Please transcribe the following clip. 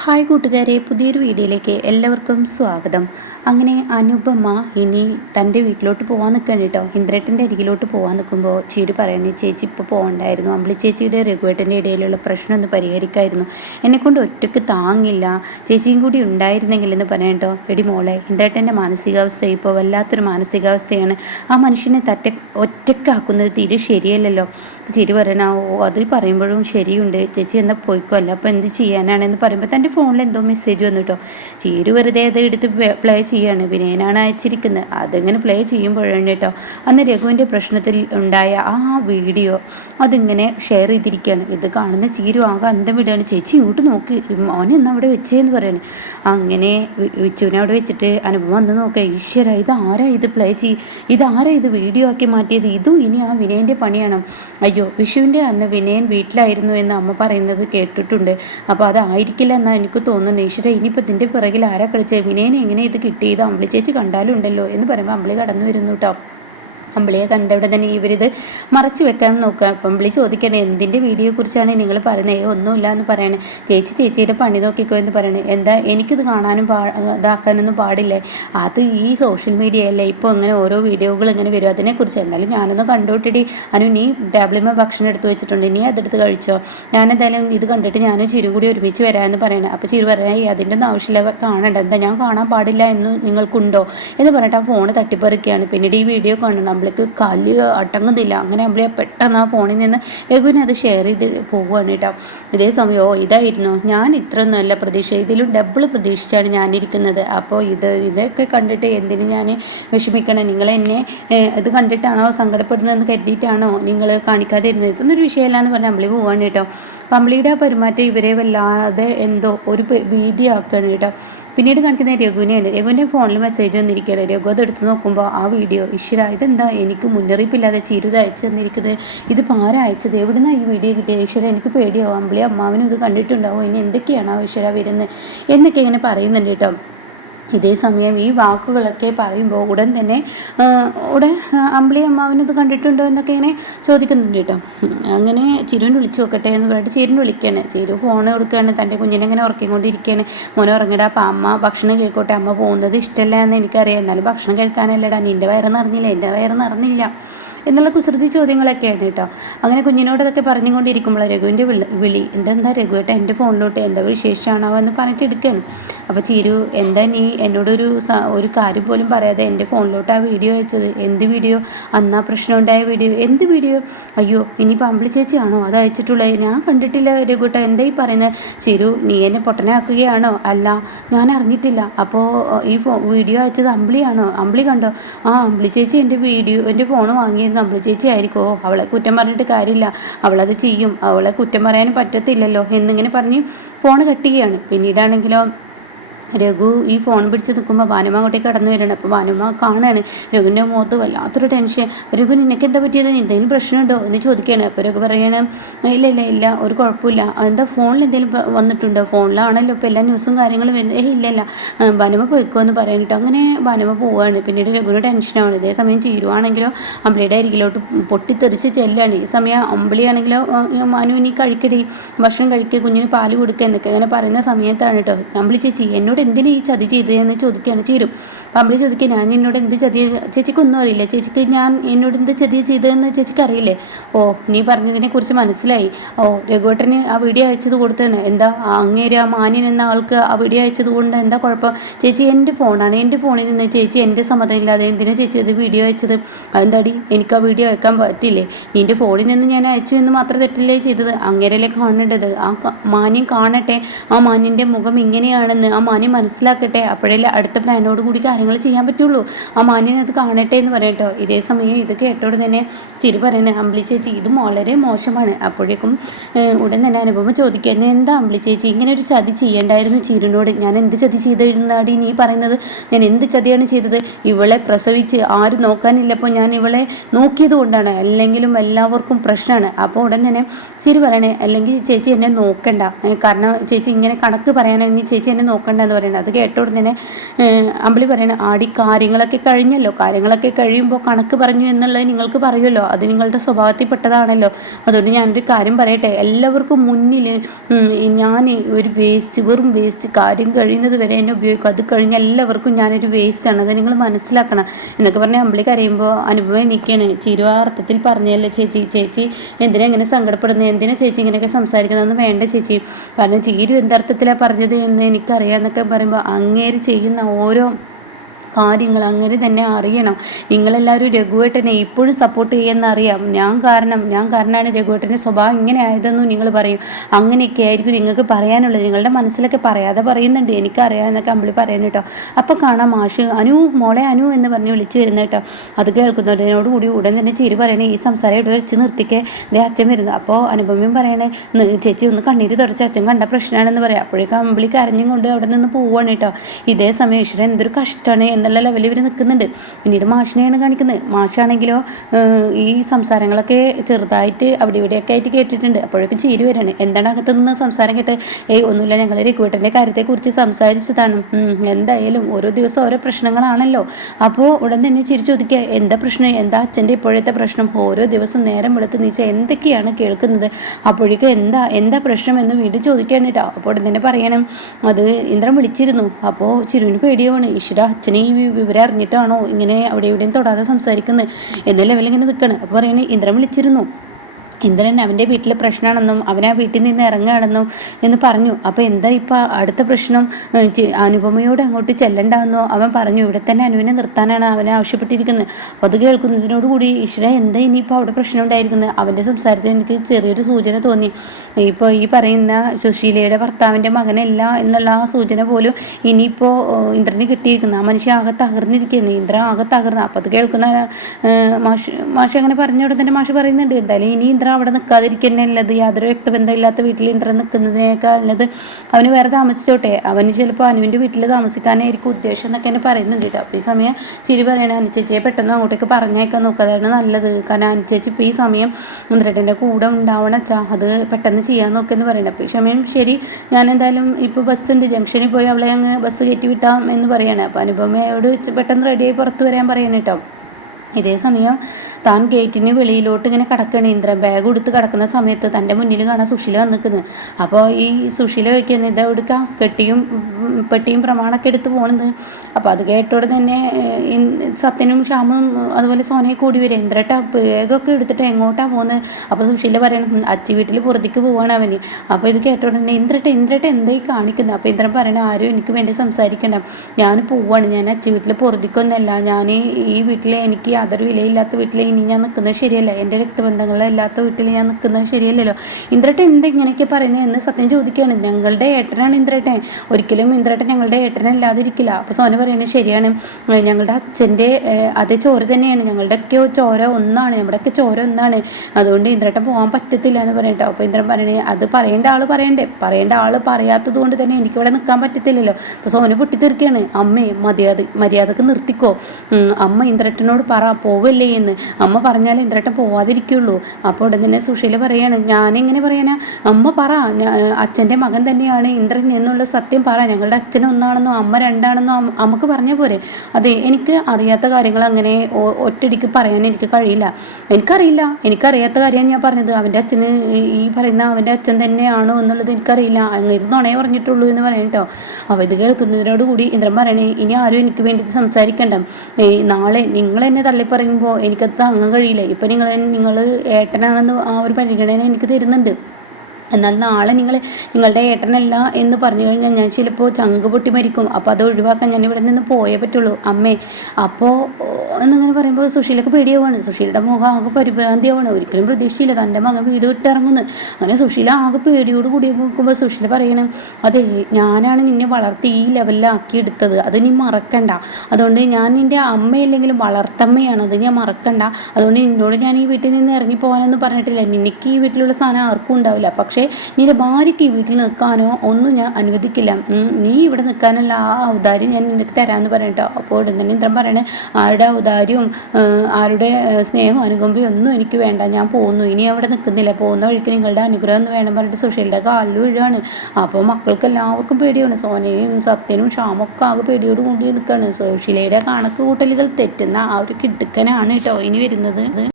Hi കൂട്ടുകാരെ, പുതിയൊരു വീഡിയോയിലേക്ക് എല്ലാവർക്കും സ്വാഗതം. അങ്ങനെ അനുപമ ഇനി തൻ്റെ വീട്ടിലോട്ട് പോകാൻ നിൽക്കുകയാണ് കേട്ടോ. ഇന്ദ്രേട്ടൻ്റെ അരികിലോട്ട് പോകാൻ നിൽക്കുമ്പോൾ ചിരു പറയുന്നത്, ചേച്ചി ഇപ്പോൾ പോകണ്ടായിരുന്നു, അമ്പിളി ചേച്ചിയുടെ രഘുവേട്ടൻ്റെ ഇടയിലുള്ള പ്രശ്നം ഒന്ന് പരിഹരിക്കായിരുന്നു, എന്നെക്കൊണ്ട് ഒറ്റയ്ക്ക് താങ്ങില്ല, ചേച്ചിയും കൂടി ഉണ്ടായിരുന്നെങ്കിലെന്ന് പറയാം കേട്ടോ. എടി മോളെ, ഇന്ദ്രേട്ടൻ്റെ മാനസികാവസ്ഥ ഇപ്പോൾ വല്ലാത്തൊരു മാനസികാവസ്ഥയാണ്. ആ മനുഷ്യനെ ഒറ്റയ്ക്കാക്കുന്നത് തീരെ ശരിയല്ലല്ലോ. ചിരി പറയണ, ഓ അത് പറയുമ്പോഴും ശരിയുണ്ട് ചേച്ചി, എന്നാൽ പോയിക്കോ, അല്ല അപ്പോൾ എന്ത് ചെയ്യാനാണെന്ന് പറയുമ്പോൾ തൻ്റെ ഫോണിൽ എന്തോ മെസ്സേജ് വന്നു കേട്ടോ. ചീരു വെറുതെ അത് എടുത്ത് പ്ലേ ചെയ്യാണ്. വിനയനാണ് അയച്ചിരിക്കുന്നത്. അതിങ്ങനെ പ്ലേ ചെയ്യുമ്പോഴാണ് കേട്ടോ അന്ന് രഘുവിൻ്റെ പ്രശ്നത്തിൽ ഉണ്ടായ ആ വീഡിയോ അതിങ്ങനെ ഷെയർ ചെയ്തിരിക്കുകയാണ്. ഇത് കാണുന്ന ചീരു ആകെ അന്തം വിടുകയാണ്. ചേച്ചി ഇങ്ങോട്ട് നോക്കി, മോനെ എന്നാ അവിടെ വെച്ചേന്ന് പറയണേ. അങ്ങനെ വിച്ചുവിനെ അവിടെ വെച്ചിട്ട് അനുപമ വന്ന് നോക്കുക. ഈശ്വര, ഇതാരാ ഇത് പ്ലേ ഇതാരാ ഇത് വീഡിയോ ആക്കി മാറ്റിയത്? ഇതും ഇനി ആ വിനയൻ്റെ പണിയാണ്. അയ്യോ, വിഷുവിൻ്റെ അന്ന് വിനയൻ വീട്ടിലായിരുന്നു എന്ന് അമ്മ പറയുന്നത് കേട്ടിട്ടുണ്ട്, അപ്പോൾ അതായിരിക്കില്ല എന്നാണ് എനിക്ക് തോന്നുന്നത്. ഈശ്വര, ഇനിയിപ്പോൾ ഇതിൻ്റെ പിറകിൽ ആരാ കളിച്ചത്? വിനയനെ എങ്ങനെ ഇത് കിട്ടിയത്? അമ്പിളി ചേച്ചി കണ്ടാലും ഉണ്ടല്ലോ എന്ന് പറയുമ്പോൾ അമ്പിളി കടന്നു വരുന്നു കേട്ടോ. അമ്പിളിയെ കണ്ടവിടെ തന്നെ ഇവരിത് മറച്ചു വെക്കാൻ നോക്കുക. അപ്പം അമ്പിളി ചോദിക്കണേ, എന്തിൻ്റെ വീഡിയോയെക്കുറിച്ചാണ് നിങ്ങൾ പറയുന്നത്? ഒന്നുമില്ല എന്ന് പറയണേ. ചേച്ചിയുടെ പണി നോക്കിക്കോ എന്ന് പറയണേ. എന്താ, എനിക്കിത് കാണാനും ഇതാക്കാനൊന്നും പാടില്ലേ? അത് ഈ സോഷ്യൽ മീഡിയ അല്ലേ, ഇപ്പോൾ ഇങ്ങനെ ഓരോ വീഡിയോകൾ ഇങ്ങനെ വരും, അതിനെക്കുറിച്ച് എന്തായാലും ഞാനൊന്ന് കണ്ടുവിട്ടിടി. അനു, നീ ടേബിളിന്മേൽ ഭക്ഷണം എടുത്ത് വെച്ചിട്ടുണ്ട്, നീ അതെടുത്ത് കഴിച്ചോ. ഞാനെന്തായാലും ഇത് കണ്ടിട്ട് ഞാനും ചിരും കൂടി ഒരുമിച്ച് വരാമെന്ന് പറയണേ. അപ്പോൾ ചിരു പറയണേ, അതിൻ്റെ ഒന്നും ആവശ്യമില്ല, കാണണ്ട, എന്താ ഞാൻ കാണാൻ പാടില്ല എന്ന് നിങ്ങൾക്കുണ്ടോ എന്ന് പറഞ്ഞിട്ട് ആ ഫോണ് തട്ടിപ്പറിക്കുകയാണ്. പിന്നീട് ഈ വീഡിയോ കാണണം അമ്പിളിക്ക് കല്ല് അടങ്ങുന്നില്ല. അങ്ങനെ അമ്പിളിയെ പെട്ടെന്ന് ആ ഫോണിൽ നിന്ന് രഘുവിനെ അത് ഷെയർ ചെയ്ത് പോകുകയാണ് കേട്ടോ. ഇതേ സമയമോ ഇതായിരുന്നു, ഞാൻ ഇത്രയൊന്നും അല്ല പ്രതീക്ഷ, ഇതിലും ഡബിൾ പ്രതീക്ഷിച്ചാണ് ഞാനിരിക്കുന്നത്. അപ്പോൾ ഇതൊക്കെ കണ്ടിട്ട് എന്തിനു ഞാൻ വിഷമിക്കണം? നിങ്ങളെന്നെ ഇത് കണ്ടിട്ടാണോ സങ്കടപ്പെടുന്നതെന്ന് കരുതിയിട്ടാണോ നിങ്ങൾ കാണിക്കാതെ ഇരുന്നത്? ഇതൊന്നൊരു വിഷയമല്ല എന്ന് പറഞ്ഞാൽ അമ്പിളി പോവാണ് കേട്ടോ. അപ്പം അമ്പിളിയുടെ ആ പെരുമാറ്റം ഇവരെ വല്ലാതെ എന്തോ ഒരു ഭീതിയാക്കുകയാണ് കേട്ടോ. പിന്നീട് കാണിക്കുന്ന രഘുവിനെയാണ്. രഘുവിൻ്റെ ഫോണിൽ മെസ്സേജ് വന്നിരിക്കുകയാണ്. രഘു അത് എടുത്ത് നോക്കുമ്പോൾ ആ വീഡിയോ, ഈശ്വര, ഇതെന്താ എനിക്ക് മുന്നറിയിപ്പില്ലാതെ ചിരുത് അയച്ചു തന്നിരിക്കുന്നത്? ഇതിപ്പോൾ ആരാ അയച്ചത്? എവിടുന്നാണ് ഈ വീഡിയോ കിട്ടിയത്? ഈശ്വര, എനിക്ക് പേടിയാവും, അമ്പിളി അമ്മാവനും ഇത് കണ്ടിട്ടുണ്ടാവും, ഇനി എന്തൊക്കെയാണോ ഈശ്വര വരുന്നത് എന്നൊക്കെ ഇങ്ങനെ പറയുന്നുണ്ട് കേട്ടോ. ഇതേ സമയം ഈ വാക്കുകളൊക്കെ പറയുമ്പോൾ ഉടൻ തന്നെ അമ്പിളി അമ്മാവനും ഇത് കണ്ടിട്ടുണ്ടോ എന്നൊക്കെ ഇങ്ങനെ ചോദിക്കുന്നുണ്ട് കേട്ടോ. അങ്ങനെ ചിരുവിനെ വിളിച്ചു നോക്കട്ടെ എന്ന് പറഞ്ഞിട്ട് ചിരുവിനെ വിളിക്കുകയാണ്. ചിരു ഫോൺ കൊടുക്കുകയാണ്. തൻ്റെ കുഞ്ഞിനെ ഇങ്ങനെ ഉറക്കിക്കൊണ്ടിരിക്കുകയാണ്. മോനെ ഉറങ്ങിടാ, അപ്പം അമ്മ ഭക്ഷണം കഴിക്കോട്ടെ, അമ്മ പോകുന്നത് ഇഷ്ടമല്ല എന്ന് എനിക്കറിയാം, എന്നാലും ഭക്ഷണം കഴിക്കാനല്ലടാ, നിൻ്റെ വയറ് നിറഞ്ഞില്ല, എൻ്റെ വയറ് നിറഞ്ഞില്ല എന്നുള്ള കുസൃതി ചോദ്യങ്ങളൊക്കെയാണ് കേട്ടോ. അങ്ങനെ കുഞ്ഞിനോട് അതൊക്കെ പറഞ്ഞുകൊണ്ടിരിക്കുമ്പോൾ രഘുവിൻ്റെ വിളി, എന്താ രഘുവേട്ട എൻ്റെ ഫോണിലോട്ട് എന്താ വിശേഷമാണോ എന്ന് പറഞ്ഞിട്ട് എടുക്കുകയാണ്. അപ്പോൾ ചിരു, എന്താ നീ എന്നോടൊരു കാര്യം പോലും പറയാതെ എൻ്റെ ഫോണിലോട്ട് ആ വീഡിയോ അയച്ചത്? എന്ത് വീഡിയോ? അന്നാ പ്രശ്നം ഉണ്ടായ വീഡിയോ? എന്ത് വീഡിയോ? അയ്യോ, ഇനിയിപ്പോൾ അമ്പിളി ചേച്ചിയാണോ അത് അയച്ചിട്ടുള്ളത്? ഞാൻ കണ്ടിട്ടില്ല രഘുവേട്ട, എന്താ ഈ പറയുന്നത്? ചിരു, നീ എന്നെ പൊട്ടനാക്കുകയാണോ? അല്ല, ഞാൻ അറിഞ്ഞിട്ടില്ല. അപ്പോൾ ഈ വീഡിയോ അയച്ചത് അമ്പിളിയാണോ? അമ്പിളി കണ്ടോ? ആ, അമ്പിളി ചേച്ചി എൻ്റെ ഫോൺ വാങ്ങിയത് അമ്പിളി ചേച്ചി ആയിരിക്കുമോ? അവളെ കുറ്റം പറഞ്ഞിട്ട് കാര്യമില്ല, അവളത് ചെയ്യും, അവളെ കുറ്റം പറയാനും പറ്റത്തില്ലല്ലോ എന്നിങ്ങനെ പറഞ്ഞ് ഫോൺ കട്ട് ചെയ്യുകയാണ്. പിന്നീടാണെങ്കിലോ രഘു ഈ ഫോൺ പിടിച്ച് നിൽക്കുമ്പോൾ ഭാനുമ അങ്ങോട്ടേക്ക് കടന്നു വരണം. അപ്പോൾ ഭാനുമ കാണുകയാണ് രഘുവിൻ്റെ മുഖത്ത് വല്ലാത്തൊരു ടെൻഷൻ. രഘു, നിനക്ക് എന്താ പറ്റിയത്? എന്തെങ്കിലും പ്രശ്നമുണ്ടോ എന്ന് ചോദിക്കുകയാണ്. അപ്പോൾ രഘു പറയണം, ഇല്ല, ഒരു കുഴപ്പമില്ല. എന്താ, ഫോണിൽ എന്തെങ്കിലും വന്നിട്ടുണ്ടോ? ഫോണിലാണല്ലോ ഇപ്പോൾ എല്ലാ ന്യൂസും കാര്യങ്ങളും വരുന്നത്. ഇല്ല, ഭാനുമ പോയിക്കോ എന്ന് പറയാനിട്ടോ. അങ്ങനെ ഭാനുമ പോവുകയാണ്. പിന്നീട് രഘുവിന് ടെൻഷനാണ്. ഇതേ സമയം ചീരുവാണെങ്കിലോ അമ്പിളിയുടെ അരികിലോട്ട് പൊട്ടിത്തെറിച്ച് ചെല്ലാണ്. ഈ സമയം അമ്പിളിയാണെങ്കിലോ, മനു നീ കഴിക്കടി, ഭക്ഷണം കഴിക്കുക, കുഞ്ഞിന് പാല് കൊടുക്കുക എന്നൊക്കെ അങ്ങനെ പറയുന്ന സമയത്താണ് കേട്ടോ അമ്പിളി ചേച്ചി എന്നോട് എന്തിനാ ഈ ചതി ചെയ്തതെന്ന് ചോദിക്കുകയാണ് ചീരും. അമ്പിളി ചോദിക്കുക, ഞാൻ എന്നോട് എന്ത് ചതി? ചേച്ചിക്കൊന്നും അറിയില്ല? ചേച്ചിക്ക് ഞാൻ എന്നോട് എന്ത് ചതി ചെയ്തതെന്ന് ചേച്ചിക്ക് അറിയില്ലേ? ഓ, നീ പറഞ്ഞതിനെക്കുറിച്ച് മനസ്സിലായി. ഓ, രഘുവേട്ടന് ആ വീഡിയോ അയച്ചത് കൊടുത്തതെന്ന് എന്താ? അങ്ങേര് ആ മാന്യൻ എന്ന ആൾക്ക് ആ വീഡിയോ അയച്ചത് കൊണ്ട് എന്താ കുഴപ്പം? ചേച്ചി, എൻ്റെ ഫോണാണ്, എൻ്റെ ഫോണിൽ നിന്ന് ചേച്ചി എൻ്റെ സമ്മതമില്ലാതെ എന്തിനാ ചേച്ചി അത് വീഡിയോ അയച്ചത്? അതെന്താടി, എനിക്ക് ആ വീഡിയോ അയക്കാൻ പറ്റില്ലേ? നിൻ്റെ ഫോണിൽ നിന്ന് ഞാൻ അയച്ചു എന്ന് മാത്രം തെറ്റല്ലേ ചെയ്തത്? അങ്ങേരല്ലേ കാണേണ്ടത്? ആ മാന്യം കാണട്ടെ, ആ മാന്യൻ്റെ മുഖം ഇങ്ങനെയാണെന്ന് ആ മാന്യം മനസ്സിലാക്കട്ടെ, അപ്പോഴല്ലേ അടുത്ത പ്ലാനോട് കൂടി കാര്യങ്ങൾ ചെയ്യാൻ പറ്റുള്ളൂ. ആ മാന്യൻ അത് കാണട്ടെ എന്ന് പറയട്ടോ. ഇതേ സമയം ഇത് കേട്ടോട് തന്നെ ചിരി പറയണേ, അമ്പിളി ചേച്ചി ഇത് വളരെ മോശമാണ്. അപ്പോഴേക്കും ഉടൻ തന്നെ അനുഭവം ചോദിക്കുക, എന്താ അമ്പിളി ചേച്ചി ഇങ്ങനെ ഒരു ചതി ചെയ്യണ്ടായിരുന്നു ചിരുനോട്? ഞാൻ എന്ത് ചതി ചെയ്തിരുന്നാടി നീ പറയുന്നത്? ഞാൻ എന്ത് ചതിയാണ് ചെയ്തത്? ഇവളെ പ്രസവിച്ച് ആരും നോക്കാനില്ലപ്പോൾ ഞാൻ ഇവളെ നോക്കിയത് കൊണ്ടാണ്, അല്ലെങ്കിലും എല്ലാവർക്കും പ്രശ്നമാണ്. അപ്പോൾ ഉടൻ തന്നെ ചിരി പറയണേ, അല്ലെങ്കിൽ ചേച്ചി എന്നെ നോക്കണ്ട, കാരണം ചേച്ചി ഇങ്ങനെ കണക്ക് പറയാനാണെങ്കിൽ ചേച്ചി എന്നെ നോക്കണ്ട എന്ന് പറയുന്നത്. അത് കേട്ട ഉടനെ അമ്പിളി പറയണ ആടി കാര്യങ്ങളൊക്കെ കഴിഞ്ഞല്ലോ, കാര്യങ്ങളൊക്കെ കഴിയുമ്പോൾ കണക്ക് പറഞ്ഞു എന്നുള്ളത് നിങ്ങൾക്ക് പറയുമല്ലോ, അത് നിങ്ങളുടെ സ്വഭാവത്തിൽ പെട്ടതാണല്ലോ. അതുകൊണ്ട് ഞാനൊരു കാര്യം പറയട്ടെ, എല്ലാവർക്കും മുന്നിൽ ഞാൻ ഒരു വേസ്റ്റ്, വെറും വേസ്റ്റ്, കാര്യം കഴിയുന്നത് വരെ എന്നെ ഉപയോഗിക്കും, അത് കഴിഞ്ഞ് എല്ലാവർക്കും ഞാനൊരു വേസ്റ്റാണ്, അത് നിങ്ങൾ മനസ്സിലാക്കണം എന്നൊക്കെ പറഞ്ഞ് അമ്പിളി കരയുമ്പോൾ അനുഭവം എനിക്കാണ്. ചിരു ആ അർത്ഥത്തിൽ പറഞ്ഞല്ലേ ചേച്ചി എന്തിനാ ഇങ്ങനെ സങ്കടപ്പെടുന്നത്, എന്തിനാ ചേച്ചി ഇങ്ങനെയൊക്കെ സംസാരിക്കുന്നതെന്ന് വേണ്ട ചേച്ചി, കാരണം ചീരു എന്തർത്ഥത്തിലാണ് പറഞ്ഞത് എന്ന് എനിക്കറിയാം എന്നൊക്കെ പറയുമ്പോൾ അങ്ങേര് ചെയ്യുന്ന ഓരോ കാര്യങ്ങൾ അങ്ങനെ തന്നെ അറിയണം. നിങ്ങളെല്ലാവരും രഘുവേട്ടനെ ഇപ്പോഴും സപ്പോർട്ട് ചെയ്യുമെന്നറിയാം. ഞാൻ കാരണമാണ് രഘുവേട്ടൻ്റെ സ്വഭാവം ഇങ്ങനെ ആയതെന്നും നിങ്ങൾ പറയും. അങ്ങനെയൊക്കെ ആയിരിക്കും നിങ്ങൾക്ക് പറയാനുള്ളത്, നിങ്ങളുടെ മനസ്സിലൊക്കെ പറയാതെ പറയുന്നുണ്ട്, എനിക്കറിയാം എന്നൊക്കെ അമ്പിളി പറയുന്നു കേട്ടോ. അപ്പോൾ കാണാം മാഷ് അനു, മോളെ അനു എന്ന് പറഞ്ഞ് വിളിച്ച് വരുന്നു കേട്ടോ. അത് കേൾക്കുന്നതിനോടുകൂടി ഉടൻ തന്നെ ചിരി പറയണേ ഈ സംസാരം ഇവിടെ വെച്ച് നിർത്തിക്കേ, ദേ അച്ഛൻ വരുന്നു. അപ്പോൾ അനുപമയും പറയണേ ചേച്ചി ഒന്ന് കണ്ണീര് തുടച്ച് അച്ഛൻ കണ്ട പ്രശ്നമാണെന്ന് പറയാം. അപ്പോഴേക്കും അമ്പിളി കരഞ്ഞും കൊണ്ട് അവിടെ നിന്ന് പോവുകയാണ് കേട്ടോ. ഇതേ സമയം ഈശ്വരൻ എന്തൊരു കഷ്ടമാണ് എന്നുള്ള ലെവലിൽ ഇവർ നിൽക്കുന്നുണ്ട്. പിന്നീട് മാഷിനെയാണ് കാണിക്കുന്നത്. മാഷാണെങ്കിലോ ഈ സംസാരങ്ങളൊക്കെ ചെറുതായിട്ട് അവിടെ ഇവിടെയൊക്കെ ആയിട്ട് കേട്ടിട്ടുണ്ട്. അപ്പോഴേക്കും ചിരി വരികയാണ്. എന്താണ് അകത്ത് നിന്ന് സംസാരം കേട്ട്? ഒന്നുമില്ല, ഞങ്ങൾ രഘുവേട്ടൻ്റെ കാര്യത്തെക്കുറിച്ച് സംസാരിച്ചതാണ്. എന്തായാലും ഓരോ ദിവസം ഓരോ പ്രശ്നങ്ങളാണല്ലോ. അപ്പോൾ ഉടൻ തന്നെ ചിരി ചോദിക്കുക, എന്താ പ്രശ്നം, എന്താ അച്ഛൻ്റെ ഇപ്പോഴത്തെ പ്രശ്നം? ഓരോ ദിവസം നേരം വെളുത്ത് നീച്ച എന്തൊക്കെയാണ് കേൾക്കുന്നത്? അപ്പോഴേക്കും എന്താ പ്രശ്നം എന്ന് വീണ്ടും ചോദിക്കാൻ കേട്ടോ. അപ്പോൾ ഉടൻ തന്നെ പറയണം, അത് ഇന്ദ്രൻ വിളിച്ചിരുന്നു. അപ്പോൾ ചിരുവിന് പേടിയാവാണ്. ഈശ്വര, അച്ഛനെ ഈ വിവരം അറിഞ്ഞിട്ടാണോ ഇങ്ങനെ അവിടെ എവിടെയും തൊടാതെ സംസാരിക്കുന്നത് എന്ന ലെവലിൽ ഇങ്ങനെ നിൽക്കണം. അപ്പോൾ പറയണേ ഇന്ദ്രൻ വിളിച്ചിരുന്നു, ഇന്ദ്രൻ അവൻ്റെ വീട്ടിൽ പ്രശ്നമാണെന്നും അവൻ ആ വീട്ടിൽ നിന്ന് ഇറങ്ങുകയാണെന്നും എന്ന് പറഞ്ഞു. അപ്പോൾ എന്താ ഇപ്പോൾ അടുത്ത പ്രശ്നം? അനുപമയോട് അങ്ങോട്ട് ചെല്ലണ്ടെന്നോ അവൻ പറഞ്ഞു. ഇവിടെ തന്നെ അനുവിനെ നിർത്താനാണ് അവനെ ആവശ്യപ്പെട്ടിരിക്കുന്നത്. അപ്പോൾ അത് കേൾക്കുന്നതിനോടുകൂടി ഈശ്വര എന്താ ഇനിയിപ്പോൾ അവിടെ പ്രശ്നം ഉണ്ടായിരിക്കുന്നത്? അവൻ്റെ സംസാരത്തിൽ എനിക്ക് ചെറിയൊരു സൂചന തോന്നി. ഇപ്പോൾ ഈ പറയുന്ന സുശീലയുടെ ഭർത്താവിൻ്റെ മകനല്ല എന്നുള്ള ആ സൂചന പോലും ഇനിയിപ്പോൾ ഇന്ദ്രന് കിട്ടിയിരിക്കുന്നു. ആ മനുഷ്യൻ ആകെ തകർന്നിരിക്കുന്നു, ഇന്ദ്രൻ ആകെ തകർന്നു. അപ്പോൾ അത് കേൾക്കുന്ന മാഷ് അങ്ങനെ പറഞ്ഞ ഉടനെ തന്നെ മാഷ് പറയുന്നുണ്ട്, എന്തായാലും ഇനി ഇന്ദ്രൻ അവിടെ നിൽക്കാതിരിക്കുന്നല്ലത്, യാതൊരു വ്യക്തബന്ധമില്ലാത്ത വീട്ടിൽ ഇന്ദ്രൻ നിൽക്കുന്നതിനേക്കാൾ നല്ലത് അവന് വേറെ താമസിച്ചോട്ടെ, അവന് ചിലപ്പോൾ അനുവിൻ്റെ വീട്ടിൽ താമസിക്കാനായിരിക്കും ഉദ്ദേശം എന്നൊക്കെ എന്നെ പറയുന്നുണ്ട് കേട്ടോ. അപ്പോൾ ഈ സമയം ചിരി പറയണേ, അനുചേച്ചിയെ പെട്ടെന്ന് അങ്ങോട്ടേക്ക് പറഞ്ഞേക്കാൻ നോക്കുക, അതാണ് നല്ലത്. കാരണം അനുചേച്ചി ഇപ്പോൾ ഈ സമയം ഇന്ദ്രൻ്റെ കൂടെ ഉണ്ടാവണം അച്ഛാ, അത് പെട്ടെന്ന് ചെയ്യാൻ നോക്കിയെന്ന് പറയണം. അപ്പോൾ ഈ സമയം ശരി, ഞാൻ എന്തായാലും ഇപ്പോൾ ബസ്സുണ്ട്, ജംഗ്ഷനിൽ പോയി അവളെ അങ്ങ് ബസ് കയറ്റി വിട്ടാം എന്ന് പറയണേ. അപ്പോൾ അനുപമയോട് പെട്ടെന്ന് റെഡിയായി പുറത്ത് വരാൻ പറയണേ കേട്ടോ. ഇതേ സമയം താൻ ഗേറ്റിന് വെളിയിലോട്ട് ഇങ്ങനെ കിടക്കുകയാണ്. ഇന്ദ്രൻ ബാഗ് എടുത്ത് കിടക്കുന്ന സമയത്ത് തൻ്റെ മുന്നിൽ കാണാൻ സുശീല വന്ന് നിൽക്കുന്നത്. അപ്പോൾ ഈ സുശീല വയ്ക്കുന്നത് ഇതാ എടുക്കാം, പെട്ടിയും പ്രമാണമൊക്കെ എടുത്ത് പോകുന്നത്. അപ്പോൾ അത് കേട്ടോടെ തന്നെ സത്യനും ശ്യാമും അതുപോലെ സോനയെ കൂടി വരും. ഇന്ദ്രട്ട ബാഗൊക്കെ എടുത്തിട്ട് എങ്ങോട്ടാണ് പോകുന്നത്? അപ്പോൾ സുശീല പറയണം, അച്ചി വീട്ടിൽ പുറത്തേക്ക് പോവാണ് അവന്. അപ്പോൾ ഇത് കേട്ടോടെ തന്നെ ഇന്ദ്രട്ട എന്തായി കാണിക്കുന്നത്? അപ്പോൾ ഇന്ദ്രൻ പറയണ, ആരും എനിക്ക് വേണ്ടി സംസാരിക്കണ്ട, ഞാൻ പോവാണ്, ഞാൻ അച്ചി വീട്ടിൽ പുറത്തേക്കൊന്നല്ല, ഞാൻ ഈ വീട്ടിൽ എനിക്ക് യാതൊരു വിലയില്ലാത്ത വീട്ടിൽ ഇനി ഞാൻ നിൽക്കുന്നത് ശരിയല്ല, എൻ്റെ രക്തബന്ധങ്ങളില്ലാത്ത വീട്ടിൽ ഞാൻ നിൽക്കുന്നത് ശരിയല്ലല്ലോ. ഇന്ദ്രട്ടൻ എന്താ ഇങ്ങനെയൊക്കെ പറയുന്നത് എന്ന് സത്യം ചോദിക്കുകയാണ്. ഞങ്ങളുടെ ഏട്ടനാണ് ഇന്ദ്രട്ടൻ, ഒരിക്കലും ഇന്ദ്രട്ടൻ ഞങ്ങളുടെ ഏട്ടനല്ലാതിരിക്കില്ല. അപ്പോൾ സോന പറയുന്നത് ശരിയാണ്, ഞങ്ങളുടെ അച്ഛൻ്റെ അതേ ചോര തന്നെയാണ്, ഞങ്ങളുടെയൊക്കെ ചോര ഒന്നാണ്, നമ്മുടെയൊക്കെ ചോര ഒന്നാണ്, അതുകൊണ്ട് ഇന്ദ്രട്ടൻ പോകാൻ പറ്റത്തില്ല എന്ന് പറയട്ടോ. അപ്പോൾ ഇന്ദ്രൻ പറയണേ, അത് പറയേണ്ട ആൾ പറയാത്തത് കൊണ്ട് തന്നെ എനിക്കിവിടെ നിൽക്കാൻ പറ്റത്തില്ലല്ലോ. അപ്പോൾ സോന പൊട്ടിത്തെറിക്കുകയാണ്, അമ്മേ മര്യാദക്ക് നിർത്തിക്കോ, അമ്മ ഇന്ദ്രട്ടനോട് പറ പോവല്ലേ എന്ന്, അമ്മ പറഞ്ഞാൽ ഇന്ദ്രട്ടൻ പോവാതിരിക്കുള്ളൂ. അപ്പോൾ ഉടൻ തന്നെ സുശീല പറയാണ്, ഞാനെങ്ങനെ പറയാനാ, അമ്മ പറ, അച്ഛൻ്റെ മകൻ തന്നെയാണ് ഇന്ദ്രൻ എന്നുള്ള സത്യം പറ, ഞങ്ങളുടെ അച്ഛൻ ഒന്നാണെന്നോ അമ്മ രണ്ടാണെന്നോ അമ്മക്ക് പറഞ്ഞ പോരെ. അതെ, എനിക്ക് അറിയാത്ത കാര്യങ്ങൾ അങ്ങനെ ഒറ്റടിക്ക് പറയാൻ എനിക്ക് കഴിയില്ല, എനിക്കറിയാത്ത കാര്യമാണ് ഞാൻ പറഞ്ഞത്. അവൻ്റെ അച്ഛന് ഈ പറയുന്ന അവൻ്റെ അച്ഛൻ തന്നെയാണോ എന്നുള്ളത് എനിക്കറിയില്ല, അങ്ങനെ നുണയെ പറഞ്ഞിട്ടുള്ളൂ എന്ന് പറയാം കേട്ടോ. അപ്പോൾ ഇത് കേൾക്കുന്നതിനോടുകൂടി ഇന്ദ്രൻ പറയണേ, ഇനി ആരും എനിക്ക് വേണ്ടി സംസാരിക്കണ്ട, നാളെ നിങ്ങൾ എന്നെ തള്ളിപ്പറയുമ്പോൾ എനിക്കത് താങ്ങാൻ കഴിയില്ല. ഇപ്പം നിങ്ങൾ ഏട്ടനാണെന്ന് ആ ഒരു പരിഗണന എനിക്ക് തരുന്നുണ്ട്, എന്നാൽ നാളെ നിങ്ങളുടെ ഏട്ടനല്ല എന്ന് പറഞ്ഞു കഴിഞ്ഞാൽ ഞാൻ ചിലപ്പോൾ ചങ്ക് പൊട്ടി മരിക്കും. അപ്പോൾ അത് ഒഴിവാക്കാൻ ഞാൻ ഇവിടെ നിന്ന് പോയേ പറ്റുള്ളൂ അമ്മേ. അപ്പോൾ എന്നിങ്ങനെ പറയുമ്പോൾ സുശീലക്ക് പേടിയാവാണ്. സുശീലയുടെ മുഖം ആകെ പരിഭ്രാന്തിയാവാണ്. ഒരിക്കലും പ്രതീക്ഷയില്ല തൻ്റെ മകൻ വീട് വിട്ടിറങ്ങുന്നു. അങ്ങനെ സുശീല ആകെ പേടിയോട് കൂടി നോക്കുമ്പോൾ സുശീല പറയണം, അതെ, ഞാനാണ് നിന്നെ വളർത്തി ഈ ലെവലിലാക്കി എടുത്തത്, അത് നീ മറക്കണ്ട. അതുകൊണ്ട് ഞാൻ നിൻ്റെ അമ്മയില്ലെങ്കിലും വളർത്തമ്മയാണ്, അത് ഞാൻ മറക്കണ്ട. അതുകൊണ്ട് നിന്നോട് ഞാൻ ഈ വീട്ടിൽ നിന്ന് ഇറങ്ങിപ്പോകാനൊന്നും പറഞ്ഞിട്ടില്ല, നിനക്ക് ഈ വീട്ടിലുള്ള സാധനം ആർക്കും ഉണ്ടാവില്ല. പക്ഷേ പക്ഷേ നിന്റെ ഭാര്യയ്ക്ക് ഈ വീട്ടിൽ നിൽക്കാനോ ഒന്നും ഞാൻ അനുവദിക്കില്ല. നീ ഇവിടെ നിൽക്കാനല്ല, ആ ഔദാര്യം ഞാൻ നിനക്ക് തരാമെന്ന് പറയട്ടോ. അപ്പോൾ ഉടൻ തന്നെ ഇന്ദ്രൻ പറയണേ, ആരുടെ ഔദാര്യവും ആരുടെ സ്നേഹവും അനുകമ്പയും ഒന്നും എനിക്ക് വേണ്ട, ഞാൻ പോകുന്നു, ഇനി അവിടെ നിൽക്കുന്നില്ല, പോകുന്ന വഴിക്ക് നിങ്ങളുടെ അനുഗ്രഹം എന്ന് വേണം പറഞ്ഞിട്ട് സുശീലയുടെ കാലിൽ വീഴുകയാണ്. അപ്പോൾ മക്കൾക്ക് എല്ലാവർക്കും പേടിയാണ്. സോനയും സത്യനും ഷാമൊക്കെ ആകെ പേടിയോട് കൂടി നിൽക്കുകയാണ്. സുശീലയുടെ കണക്ക് കൂട്ടലുകൾ തെറ്റുന്ന ആ ഒരു കിടുക്കനാണ് കേട്ടോ ഇനി വരുന്നത്.